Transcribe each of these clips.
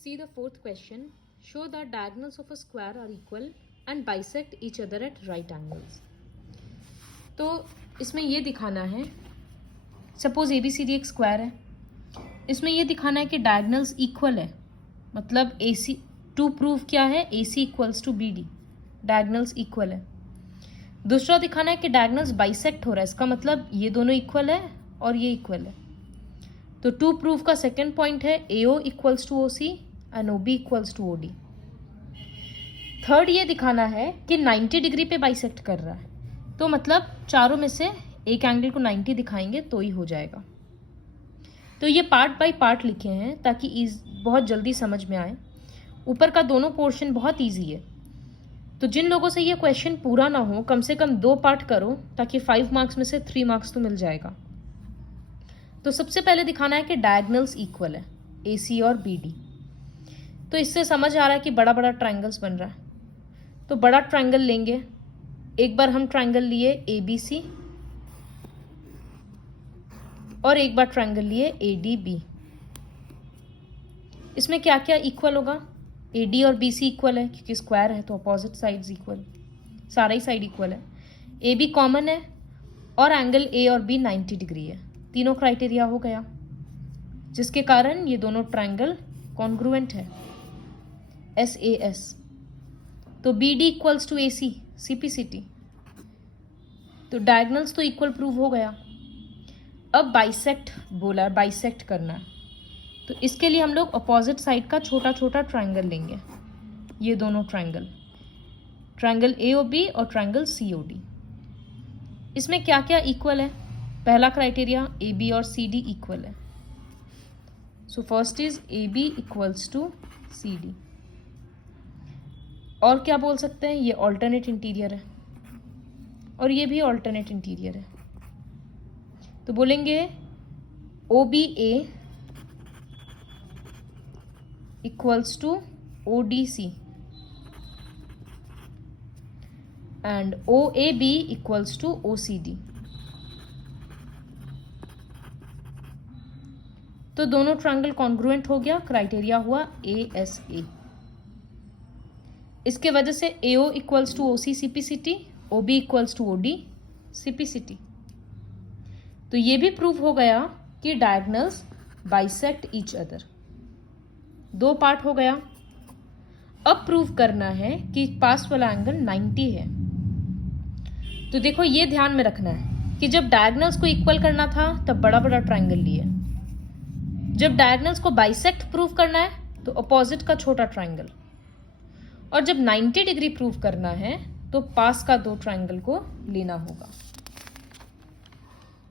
See the fourth question. Show that diagonals of a square are equal and bisect each other at right angles. तो इसमें ये दिखाना है, suppose ABCD एक square है, इसमें ये दिखाना है कि डायगनल्स इक्वल है, मतलब AC टू प्रूव क्या है, AC equals to BD, diagonals equal है. दूसरा दिखाना है कि डायगनल्स बाइसेक्ट हो रहा है, इसका मतलब ये दोनों इक्वल है और ये इक्वल है. तो टू प्रूफ का सेकेंड पॉइंट है AO equals to OC and OB equals to OD. Third ये दिखाना है कि 90 डिग्री पे बाइसेक्ट कर रहा है, तो मतलब चारों में से एक एंगल को 90 दिखाएंगे तो ही हो जाएगा. तो ये पार्ट बाय पार्ट लिखे हैं ताकि बहुत जल्दी समझ में आए. ऊपर का दोनों पोर्शन बहुत ईजी है, तो जिन लोगों से ये क्वेश्चन पूरा ना हो कम से कम 2 पार्ट करो ताकि 5 मार्क्स में से 3 मार्क्स तो मिल जाएगा. तो सबसे पहले दिखाना है कि डायगनल्स इक्वल है AC और BD. तो इससे समझ आ रहा है कि बड़ा बड़ा ट्रायंगल्स बन रहा है, तो बड़ा ट्रायंगल लेंगे. एक बार हम ट्रायंगल लिए ABC और एक बार ट्रायंगल लिए ADB. इसमें क्या क्या इक्वल होगा, AD और BC इक्वल है क्योंकि स्क्वायर है तो अपोजिट साइड्स इक्वल, सारा ही साइड इक्वल है. AB कॉमन है और एंगल A और B 90 डिग्री है. तीनों क्राइटेरिया हो गया, जिसके कारण ये दोनों ट्रायंगल कॉन्ग्रुएंट है, SAS. तो BD equals to AC, CPCT. तो डायगनल्स तो इक्वल प्रूव हो गया. अब बाइसेक्ट बोला है, बाइसेक्ट करना है, तो इसके लिए हम लोग अपोजिट साइड का छोटा छोटा ट्रायंगल लेंगे. ये दोनों ट्रायंगल, ट्रायंगल AOB और ट्रायंगल COD. इसमें क्या क्या इक्वल है, पहला क्राइटेरिया AB और CD इक्वल है. So first is AB equals to CD. और क्या बोल सकते हैं, ये ऑल्टरनेट इंटीरियर है और ये भी ऑल्टरनेट इंटीरियर है, तो बोलेंगे OBA equals to ODC and OAB equals to OCD. तो दोनों ट्रायंगल कॉन्ग्रुएंट हो गया, क्राइटेरिया हुआ ASA. इसके वजह से AO equals to OC CPCT, OB equals to OD CPCT. तो ये भी प्रूव हो गया कि diagonals bisect each other. 2 part हो गया. अब प्रूव करना है कि पास वाला एंगल 90 है. तो देखो ये ध्यान में रखना है कि जब डायगनल्स को इक्वल करना था तब बड़ा बड़ा ट्रायंगल लिए, जब डायगनल्स को बाइसेक्ट प्रूव करना है तो अपोजिट का छोटा ट्रायंगल, और जब 90 डिग्री प्रूव करना है तो पास का 2 ट्रायंगल को लेना होगा.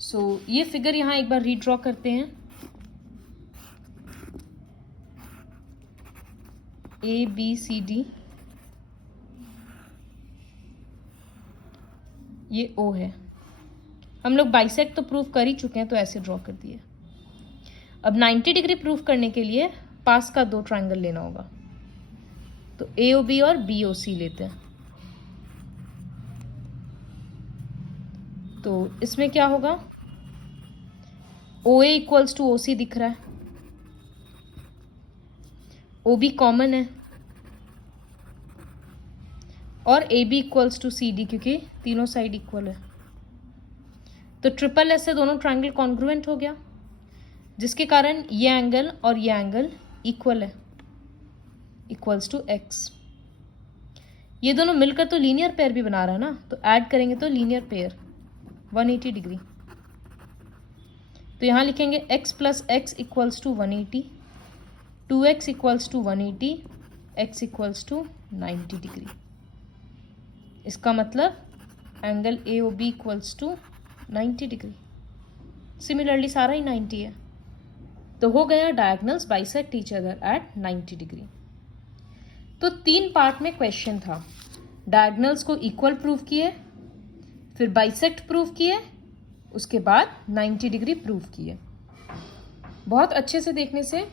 सो ये फिगर यहां एक बार रीड्रॉ करते हैं. ABCD, ये O है. हम लोग बाइसेक्ट तो प्रूव कर ही चुके हैं तो ऐसे ड्रॉ कर दिए. अब 90 डिग्री प्रूव करने के लिए पास का 2 ट्रायंगल लेना होगा, तो AOB और BOC लेते हैं. तो इसमें क्या होगा, OA इक्वल्स टू OC दिख रहा है, OB कॉमन है और AB इक्वल्स टू CD क्योंकि तीनों साइड इक्वल है. तो ट्रिपल S से दोनों ट्रायंगल कॉन्ग्रुएंट हो गया, जिसके कारण ये एंगल और ये एंगल इक्वल है, इक्वल्स टू X. ये दोनों मिलकर तो लीनियर पेयर भी बना रहा है ना, तो ऐड करेंगे तो लीनियर पेयर 180 डिग्री. तो यहाँ लिखेंगे x plus x equals to 180, 2x equals to 180, x equals to 90 degree. इसका मतलब angle AOB equals to 90 degree. Similarly सारा ही 90 है, तो हो गया diagonals bisect each other at 90 degree. तो 3 पार्ट में क्वेश्चन था. डायगनल्स को इक्वल प्रूव किए, फिर बाइसेक्ट प्रूव किए, उसके बाद 90 डिग्री प्रूव किए. बहुत अच्छे से देखने से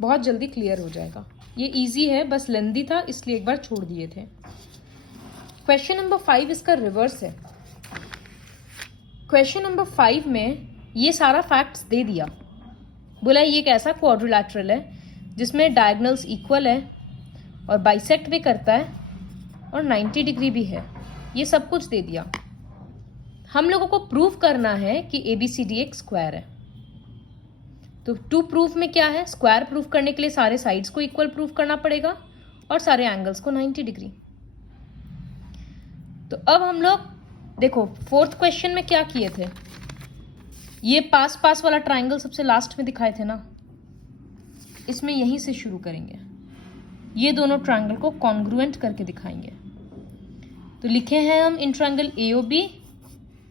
बहुत जल्दी क्लियर हो जाएगा. ये इजी है, बस लेंदी था इसलिए एक बार छोड़ दिए थे. क्वेश्चन नंबर 5 इसका रिवर्स है. क्वेश्चन नंबर 5 में ये सारा फैक्ट्स दे दिया, बोला ये एक ऐसा क्वाड्रिलैटरल है जिसमें डायगोनल्स इक्वल है और बाइसेक्ट भी करता है और 90 डिग्री भी है। ये सब कुछ दे दिया। हम लोगों को प्रूव करना है कि ABCD एक स्क्वायर है। तो टू प्रूफ में क्या है, स्क्वायर प्रूफ करने के लिए सारे साइड्स को इक्वल प्रूफ करना पड़ेगा और सारे एंगल्स को 90 डिग्री। तो अब हम लोग देखो फोर्थ क्वेश्चन में क्या किए थे, ये पास पास वाला ट्राइंगल सबसे लास्ट में दिखाए थे ना, इसमें यहीं से शुरू करेंगे। ये दोनों ट्राइंगल को कॉन्ग्रुएंट करके दिखाएंगे। तो लिखे हैं हम इन triangle AOB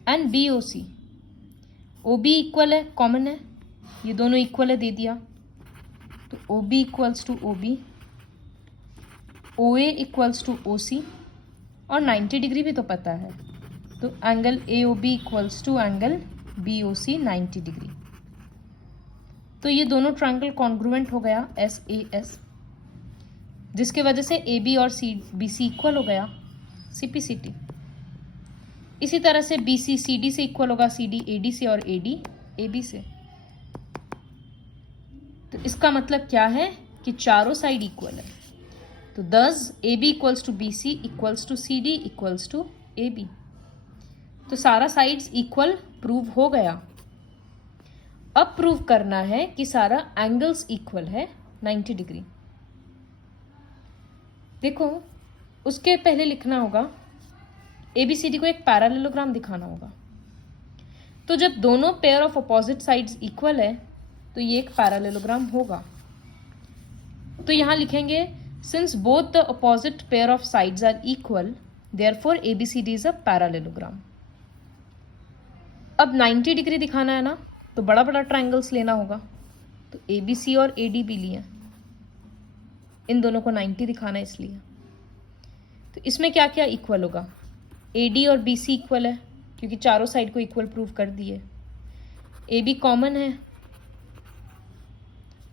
and BOC। OB equal है, कॉमन है, ये दोनों इक्वल है, दे दिया। तो OB equals to OB, OA equals to OC और 90 डिग्री भी तो पता है। तो angle AOB equals to angle BOC 90 degree. तो ये दोनों ट्रायंगल कॉन्ग्रुएंट हो गया SAS, जिसके वजह से AB और BC इक्वल हो गया CPCT। इसी तरह से BC CD से इक्वल होगा CD AD से और AD AB से। तो इसका मतलब क्या है कि चारों साइड इक्वल है। तो thus AB equals to BC equals to CD equals to AB। तो सारा साइड्स इक्वल प्रूव हो गया। अब प्रूव करना है कि सारा एंगल्स इक्वल है 90 डिग्री। देखो उसके पहले लिखना होगा ABCD को एक पैरेललोग्राम दिखाना होगा। तो जब दोनों pair of opposite sides equal है तो ये एक पैरेललोग्राम होगा। तो यहां लिखेंगे since both the opposite pair of sides are equal therefore ABCD is a parallelogram. अब 90 डिग्री दिखाना है ना, तो बड़ा बड़ा ट्राइंगल्स लेना होगा। तो ABC और AD भी लिए, इन दोनों को 90 दिखाना है इसलिए। तो इसमें क्या क्या इक्वल होगा, AD और BC इक्वल है क्योंकि चारों साइड को इक्वल प्रूव कर दिए। AB कॉमन है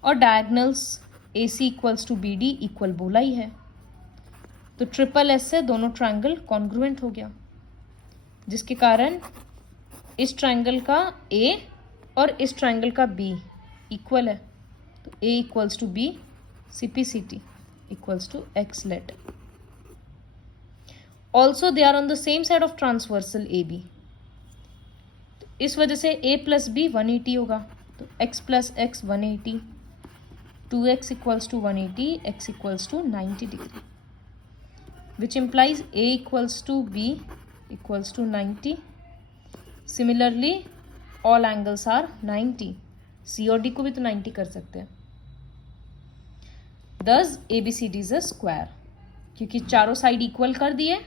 और diagonals AC equals to BD equal बोला ही है। तो SSS से दोनों ट्रायंगल कॉन्ग्रुएंट हो गया, जिसके कारण इस ट्रायंगल का A और इस ट्रायंगल का B इक्वल है। तो A equals to B CPCT equals to X let। Also they are on the same side of transversal AB। तो इस वजह से A प्लस B 180 होगा। तो X plus X 180, 2X equals to 180, X equals to 90 degree, which implies A equals to B equals to 90। Similarly all angles are 90। C और D को भी तो 90 कर सकते हैं। Thus ABCD is a square, क्योंकि चारों साइड इक्वल कर दिए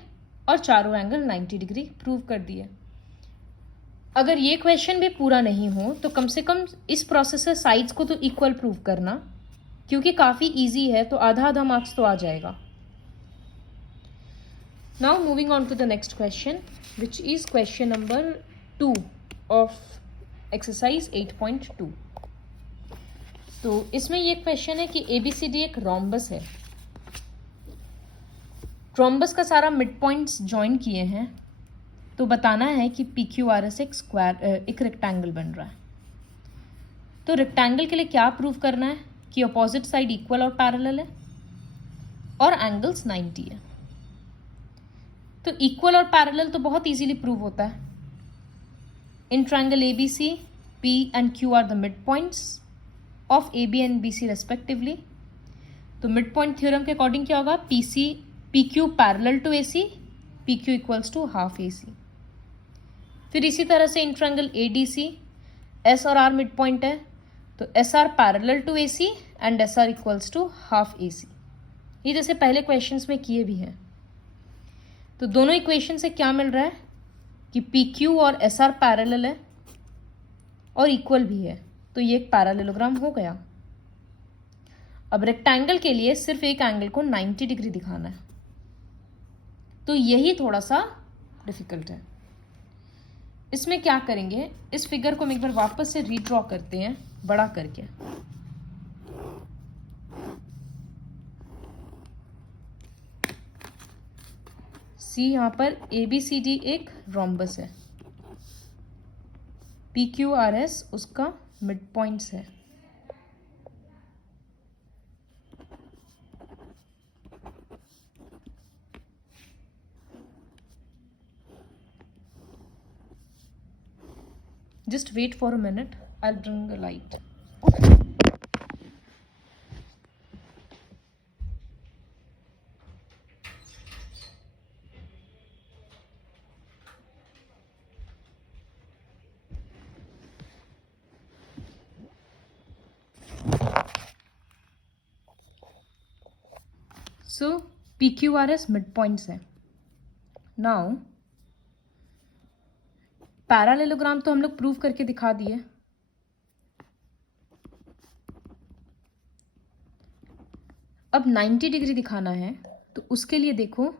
और चारों एंगल 90 डिग्री प्रूव कर दिए। अगर ये क्वेश्चन भी पूरा नहीं हो तो कम से कम इस प्रोसेस से साइड्स को तो इक्वल प्रूव करना, क्योंकि काफी इजी है, तो आधा आधा मार्क्स तो आ जाएगा। Now moving on to the next question, which is question number 2 of exercise 8.2। तो इसमें ये क्वेश्चन है कि ABCD एक रोम्बस है। रोम्बस का सारा मिड पॉइंट्स ज्वाइन किए हैं, तो बताना है कि PQRS एक स्क्वायर एक रेक्टेंगल बन रहा है। तो रेक्टेंगल के लिए क्या प्रूव करना है कि अपोजिट साइड इक्वल और पैरेलल है और एंगल्स 90 है। तो इक्वल और पैरेलल तो बहुत इजीली प्रूव होता है। In triangle ABC P and Q are the mid points of AB and BC respectively. तो मिड पॉइंट थ्योरम के अकॉर्डिंग क्या होगा, PQ parallel to AC, PQ equals to half AC। फिर इसी तरह से इन ट्रायंगल ADC S और R mid point है, तो SR parallel to AC and SR equals to half AC। ये जैसे पहले क्वेश्चंस में किए भी हैं। तो दोनों इक्वेशन से क्या मिल रहा है कि PQ और SR पैरेलल है और इक्वल भी है, तो ये एक पैरेललोग्राम हो गया। अब रेक्टेंगल के लिए सिर्फ एक एंगल को 90 डिग्री दिखाना है, तो यही थोड़ा सा डिफिकल्ट है। इसमें क्या करेंगे, इस फिगर को हम एक बार वापस से रीड्रॉ करते हैं बड़ा करके। सी यहां पर ABCD एक रोम्बस है, PQRS उसका मिड पॉइंट्स है। Just wait for a minute. I'll bring the light. So PQRS midpoints है. Now पैरालेलोग्राम तो हम लोग प्रूव करके दिखा दिए. अब 90 डिग्री दिखाना है तो उसके लिए देखो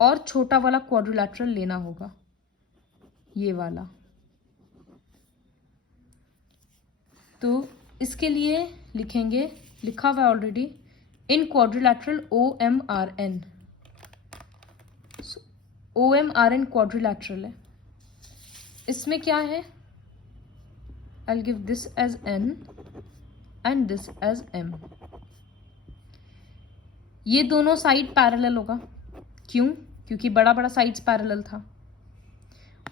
और छोटा वाला क्वाड्रिलैटरल लेना होगा, ये वाला. तो इसके लिए लिखेंगे, लिखा हुआ है ऑलरेडी, इन क्वाड्रिलैटरल OMRN. OMRN क्वाड्रिलैटरल है. इसमें क्या है? I'll give this as N and this as M. ये दोनों साइड पैरेलल होगा. क्यों? क्योंकि बड़ा बड़ा साइड्स पैरेलल था.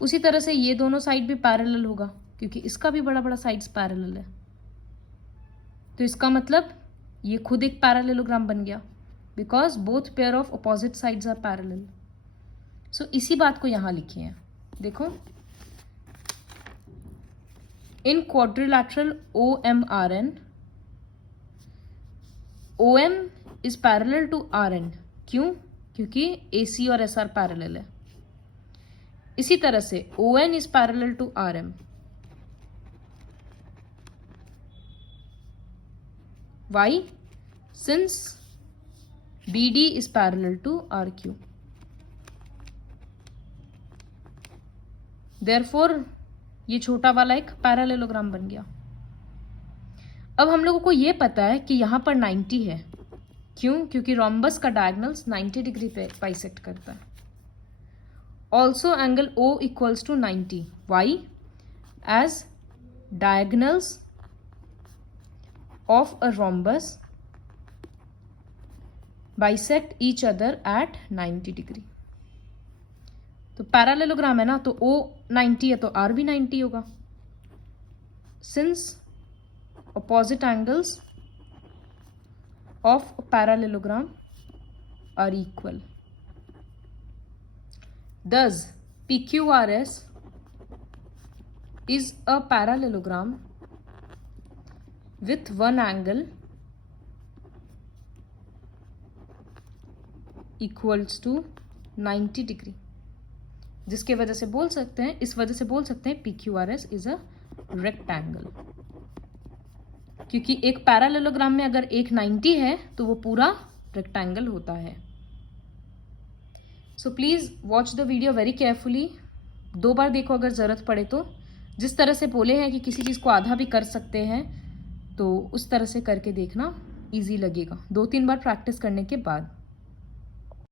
उसी तरह से ये दोनों साइड भी पैरेलल होगा क्योंकि इसका भी बड़ा बड़ा साइड्स पैरेलल है. तो इसका मतलब ये खुद एक पैरालेलोग्राम बन गया because both pair of opposite sides are parallel. So इसी बात को यहाँ लिखिए हैं. देखो, इन quadrilateral OMRN, OM is parallel to RN. क्यों? क्योंकि AC और SR पैरेलल है. इसी तरह से ON is parallel to RM. Why? Since BD is parallel to RQ. Therefore, ये छोटा वाला एक पैरालेलोग्राम बन गया. अब हम लोगों को ये पता है कि यहाँ पर 90 है. क्यों? क्योंकि रोम्बस का डायगोनल्स 90 डिग्री पे बाइसेक्ट करता है. Also angle O equals to 90. Why? As diagonals of a rhombus bisect each other at 90 degree. तो पैरालेलोग्राम है ना, तो O 90 है तो R भी 90 होगा. Since opposite angles of a parallelogram are equal, thus PQRS is a parallelogram with one angle equals to 90 degree. जिसके वजह से बोल सकते हैं, इस वजह से बोल सकते हैं PQRS इज अ रेक्टेंगल. क्योंकि एक पैरालेलोग्राम में अगर एक 90 है तो वो पूरा रेक्टेंगल होता है. So please watch the video very carefully. 2 बार देखो अगर जरूरत पड़े तो. जिस तरह से बोले हैं कि किसी चीज को आधा भी कर सकते हैं तो उस तरह से करके देखना, इजी लगेगा 2-3 बार प्रैक्टिस करने के बाद.